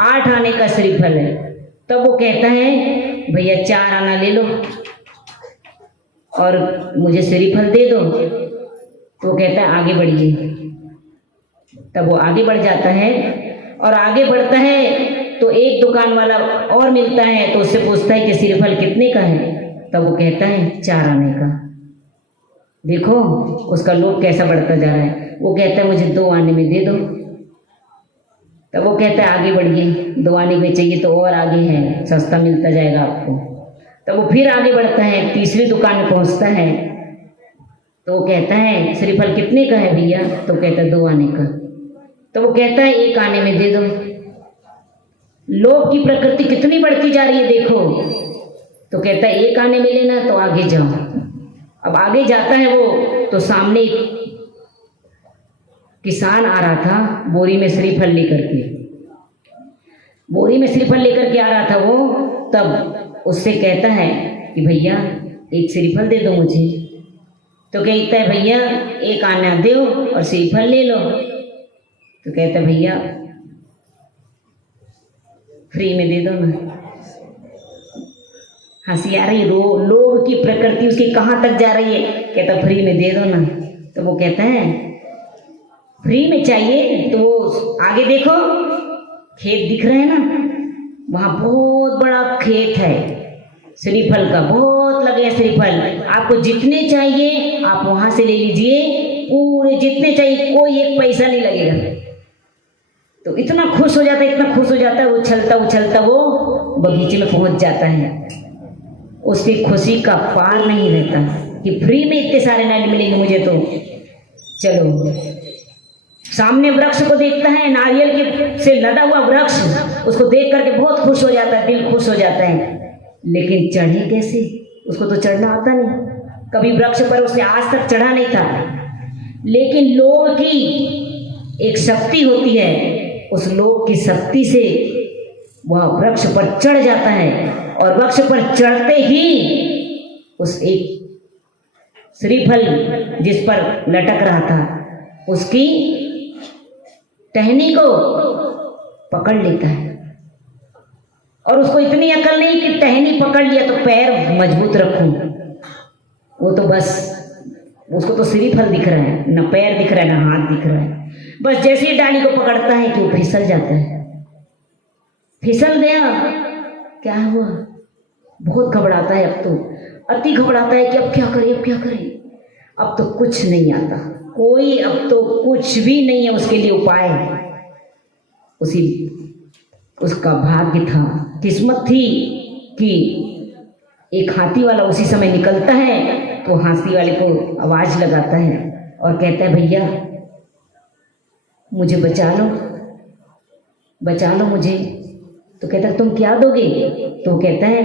8 आने का श्रीफल है। तब वो कहता है भैया 4 आना ले लो और मुझे श्रीफल दे दो। तो वो कहता है आगे बढ़िए। तब वो आगे बढ़ जाता है और आगे बढ़ता है तो एक दुकान वाला और मिलता है, तो उससे पूछता है कि श्रीफल कितने का है? तब वो कहता है 4 आने का। देखो उसका लोभ कैसा बढ़ता जा रहा है। वो कहता है मुझे 2 आने में दे दो। तब वो कहता है आगे बढ़िए, 2 आने में चाहिए तो और आगे है, सस्ता मिलता जाएगा आपको। तब वो फिर आगे बढ़ता है, तीसरी दुकान में पहुंचता है तो वो कहता है श्रीफल कितने का है भैया? तो कहता है 2 आने का। तो वो कहता है 1 आने में दे दो। लोभ की प्रकृति कितनी बढ़ती जा रही है देखो। तो कहता है 1 आने में लेना तो आगे जाओ। अब आगे जाता है वो तो सामने एक किसान आ रहा था बोरी में श्रीफल लेकर के। बोरी में श्रीफल लेकर के आ रहा था वो। तब उससे कहता है कि भैया 1 श्रीफल दे दो मुझे। तो कहता है भैया 1 आना दो और श्रीफल ले लो। तो कहता है भैया फ्री में दे दो ना। हंसी आ रही, लोभ की प्रकृति उसकी कहाँ तक जा रही है। कहता फ्री में दे दो ना। तो वो कहता है फ्री में चाहिए तो वो आगे देखो खेत दिख रहे हैं ना, वहाँ बहुत बड़ा खेत है श्रीफल का, बहुत लगे हैं श्रीफल। आपको जितने चाहिए आप वहाँ से ले लीजिए, पूरे जितने चाहिए, कोई एक पैसा नहीं लगेगा। तो इतना खुश हो जाता है, इतना खुश हो जाता है, उछलता उछलता वो बगीचे में पहुँच जाता है। उसकी खुशी का पार नहीं रहता कि फ्री में इतने सारे नारियल मिलेंगे मुझे। तो चलो सामने वृक्ष को देखता है, नारियल के से लदा हुआ वृक्ष, उसको देख करके बहुत खुश हो जाता है, दिल खुश हो जाता है। लेकिन चढ़े कैसे? उसको तो चढ़ना आता नहीं, कभी वृक्ष पर उसने आज तक चढ़ा नहीं था। लेकिन लोभ की एक शक्ति होती है, उस लोभ की शक्ति से वह वृक्ष पर चढ़ जाता है और वृक्ष पर चढ़ते ही उस एक श्रीफल जिस पर लटक रहा था उसकी टहनी को पकड़ लेता है। और उसको इतनी अकल नहीं कि टहनी पकड़ लिया तो पैर मजबूत रखूं। वो तो बस उसको तो श्रीफल दिख रहा है, न पैर दिख रहा है न हाथ दिख रहा है। बस जैसे ही डाली को पकड़ता है कि वो फिसल जाता है। फिसल गया, क्या हुआ? बहुत घबराता है, अब तो अति घबराता है कि अब क्या करे, अब क्या करे। अब तो कुछ नहीं आता, कोई अब तो कुछ भी नहीं है उसके लिए उपाय। उसका भाग्य था, किस्मत थी कि एक हाथी वाला उसी समय निकलता है तो हाथी वाले को आवाज लगाता है और कहता है भैया मुझे बचा लो, बचा लो मुझे। तो कहता है तुम क्या दोगे? तो कहता है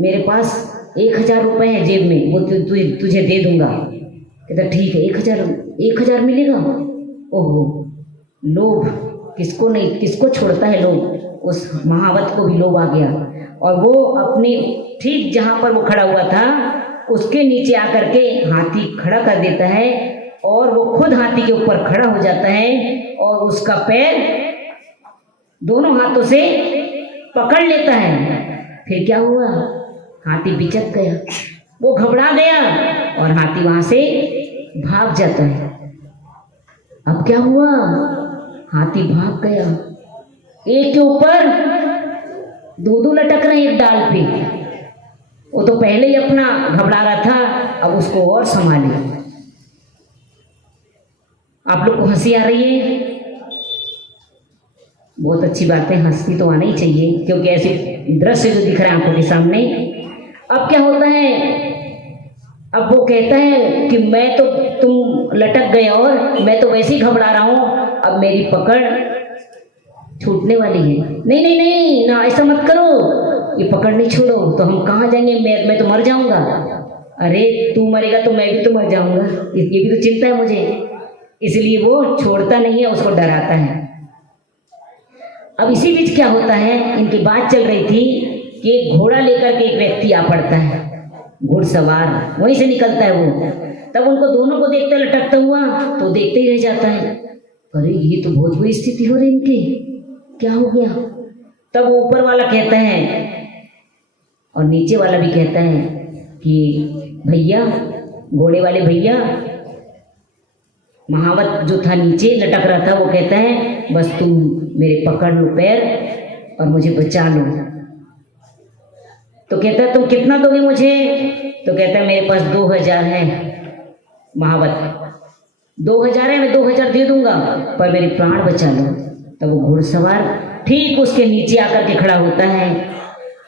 मेरे पास 1000 रुपये है जेब में, वो तुझे दे दूंगा। कहता ठीक है, 1000 मिलेगा। ओहो, लोभ किसको नहीं, किसको छोड़ता है लोभ। उस महावत को भी लोभ आ गया और वो अपने ठीक जहाँ पर वो खड़ा हुआ था उसके नीचे आकर के हाथी खड़ा कर देता है और वो खुद हाथी के ऊपर खड़ा हो जाता है और उसका पैर दोनों हाथों से पकड़ लेता है। फिर क्या हुआ? हाथी बिचक गया, वो घबरा गया और हाथी वहां से भाग जाता है। अब क्या हुआ? हाथी भाग गया, एक के ऊपर दो लटक रहे एक डाल पे। वो तो पहले ही अपना घबरा रहा था, अब उसको और संभाले। आप लोग को हंसी आ रही है? बहुत अच्छी बात है, हंसी तो आना ही चाहिए, क्योंकि ऐसे दृश्य जो दिख रहा है आंखों के सामने। अब क्या होता है, अब वो कहता है कि मैं तो, तुम लटक गए और मैं तो वैसे ही घबरा रहा हूँ, अब मेरी पकड़ छूटने वाली है। नहीं नहीं नहीं ना, ऐसा मत करो, ये पकड़ नहीं छोड़ो तो हम कहाँ जाएंगे, मैं तो मर जाऊंगा। अरे तू मरेगा तो मैं भी तो मर जाऊंगा, ये भी तो चिंता है मुझे। इसलिए वो छोड़ता नहीं है, उसको डराता है। अब इसी बीच क्या होता है, इनकी बात चल रही थी कि एक घोड़ा लेकर के एक व्यक्ति आ पड़ता है, घुड़सवार वहीं से निकलता है वो। तब उनको दोनों को देखते लटकता हुआ तो देखते ही रह जाता है, अरे ये तो बहुत बुरी स्थिति हो रही इनकी, क्या हो गया। तब वो ऊपर वाला कहता है और नीचे वाला भी कहता है कि भैया, घोड़े वाले भैया, महावत जो था नीचे लटक रहा था, वो कहता है बस तुम मेरे पकड़ लो पैर और मुझे बचा लो। तो कहता है तुम कितना दोगे मुझे, तो कहता है मेरे पास 2000 है महावत, 2000 है, मैं 2000 दे दूंगा, पर मेरे प्राण बचा लो। तब वो घुड़सवार ठीक उसके नीचे आकर के खड़ा होता है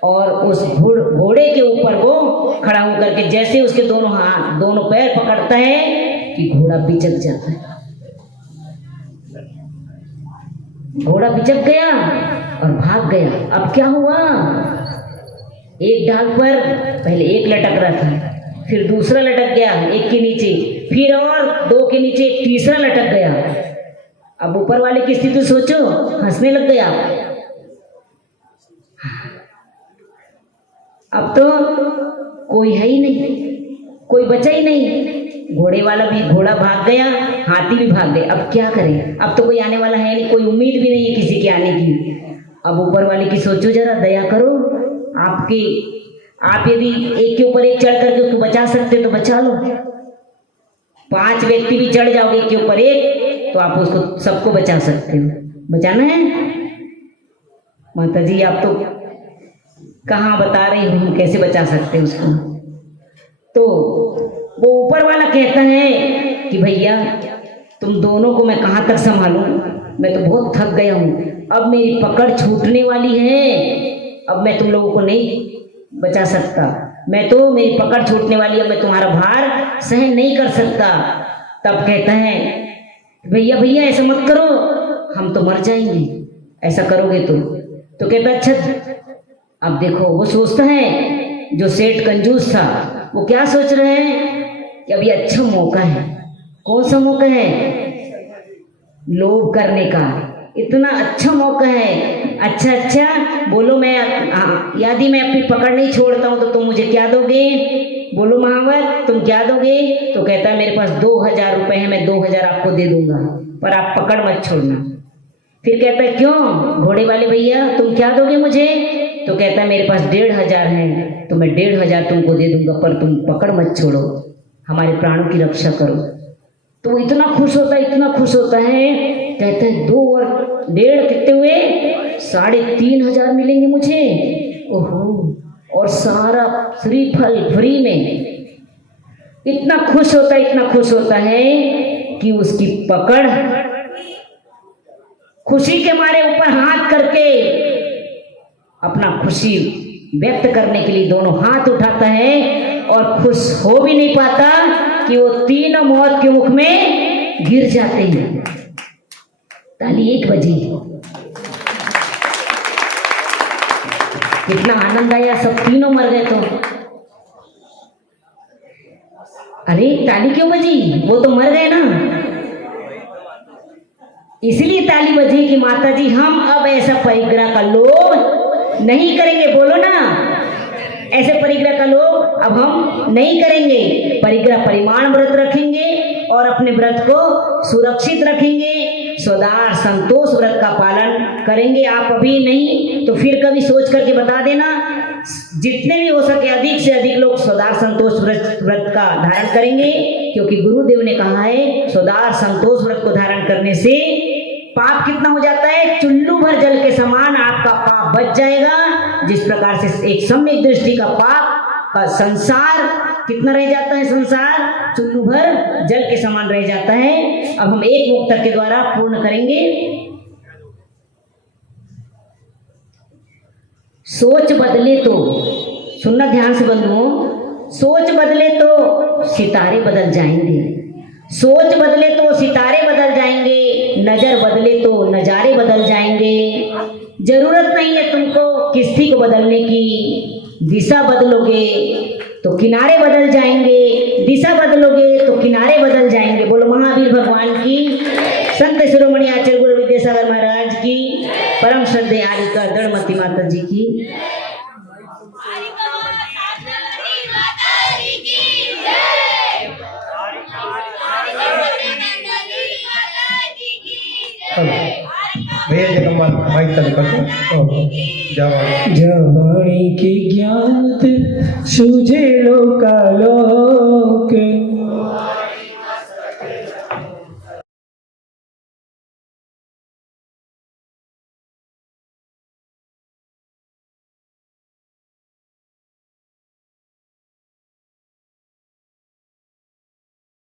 और उस घोड़े के ऊपर वो खड़ा होकर के जैसे उसके दोनों हाथ दोनों पैर पकड़ता है कि घोड़ा बिचक जाता है। घोड़ा बिचक गया और भाग गया। अब क्या हुआ, एक डाल पर पहले एक लटक रहा था, फिर दूसरा लटक गया एक के नीचे, फिर और 2 के नीचे एक तीसरा लटक गया। अब ऊपर वाले की स्थिति सोचो, हंसने लग गया। अब तो कोई है ही नहीं, कोई बचा ही नहीं। घोड़े वाला भी, घोड़ा भाग गया, हाथी भी भाग गए। अब क्या करें, अब तो कोई आने वाला है नहीं, कोई उम्मीद भी नहीं है किसी के आने की। अब ऊपर वाले की सोचो, जरा दया करो, आप यदि एक के ऊपर एक चढ़ करके उसको बचा सकते तो बचा लो। 5 व्यक्ति भी चढ़ जाओगे एक के ऊपर एक तो आप उसको सबको बचा सकते हो। बचाना है माता जी, आप तो कहाँ बता रही हो, हम कैसे बचा सकते हैं उसको। तो वो ऊपर वाला कहता है कि भैया तुम दोनों को मैं कहाँ तक संभालूं, मैं तो बहुत थक गया हूँ, अब मेरी पकड़ छूटने वाली है, अब मैं तुम लोगों को नहीं बचा सकता, मैं तो, मेरी पकड़ छूटने वाली है, मैं तुम्हारा भार सहन नहीं कर सकता। तब कहता है भैया भैया ऐसा मत करो, हम तो मर जाएंगे ऐसा करोगे तो कहता अच्छा। अब देखो वो सोचता है, जो सेठ कंजूस था वो क्या सोच रहे हैं कि अभी अच्छा मौका है। कौन सा मौका है, लोभ करने का, इतना अच्छा मौका है। अच्छा बोलो, मैं यदि मैं अपनी पकड़ नहीं छोड़ता हूँ तो तुम मुझे क्या दोगे, बोलो महावत तुम क्या दोगे। तो कहता है मेरे पास 2000 रुपए है, मैं 2000 आपको दे दूंगा, पर आप पकड़ मत छोड़ना। फिर कहता है क्यों घोड़े वाले भैया तुम क्या दोगे मुझे, तो कहता है मेरे पास 1500 है, तो मैं 1500 तुमको दे दूंगा, पर तुम पकड़ मत छोड़ो, हमारे प्राणों की रक्षा करो। तो वो इतना खुश होता है, इतना खुश होता है, कहता है 2 और 1.5 कितने हुए, 3500 मिलेंगे मुझे। ओहो, और सारा श्रीफल फ्री में। इतना खुश होता है, इतना खुश होता है कि उसकी पकड़ खुशी के मारे ऊपर हाथ करके अपना खुशी व्यक्त करने के लिए दोनों हाथ उठाता है और खुश हो भी नहीं पाता कि वो तीनों मौत के मुख में गिर जाते हैं। ताली 1 बजे, कितना आनंद आया, सब तीनों मर गए। तो अरे ताली क्यों बजी, वो तो मर गए ना, इसलिए ताली बजी कि माता जी हम अब ऐसा परिग्रह का लोभ नहीं करेंगे। बोलो ना, ऐसे परिग्रह का लोभ अब हम नहीं करेंगे। परिग्रह परिमाण व्रत रखेंगे और अपने व्रत को सुरक्षित रखेंगे, सदार संतोष व्रत का पालन करेंगे। आप अभी नहीं तो फिर कभी सोच करके बता देना, जितने भी हो सके अधिक से अधिक लोग सदार संतोष व्रत का धारण करेंगे, क्योंकि गुरुदेव ने कहा है सदार संतोष व्रत को धारण करने से पाप कितना हो जाता है, चुल्लू भर जल के समान आपका पाप बच जाएगा। जिस प्रकार से एक सम्यक दृष्टि का पाप का संसार कितना रह जाता है, संसार चुल्लू भर जल के समान रह जाता है। अब हम एक मुक्तक के द्वारा पूर्ण करेंगे। सोच बदले तो, सुनना ध्यान से बंधुओं, सोच बदले तो सितारे बदल जाएंगे, सोच बदले तो सितारे बदल जाएंगे, नजर बदले तो नजारे बदल जाएंगे। जरूरत नहीं है तुमको किस्ती को बदलने की, दिशा बदलोगे तो किनारे बदल जाएंगे, दिशा बदलोगे तो किनारे बदल जाएंगे। बोलो महावीर भगवान की, संत शिरोमणि आचार्य गुरु विद्यासागर महाराज की, परम श्रद्धेय आर्यका दड़मती माता जी की। भैया जगम्मा माइक चालू कर जवानी की ज्ञात सूझे लोकालोक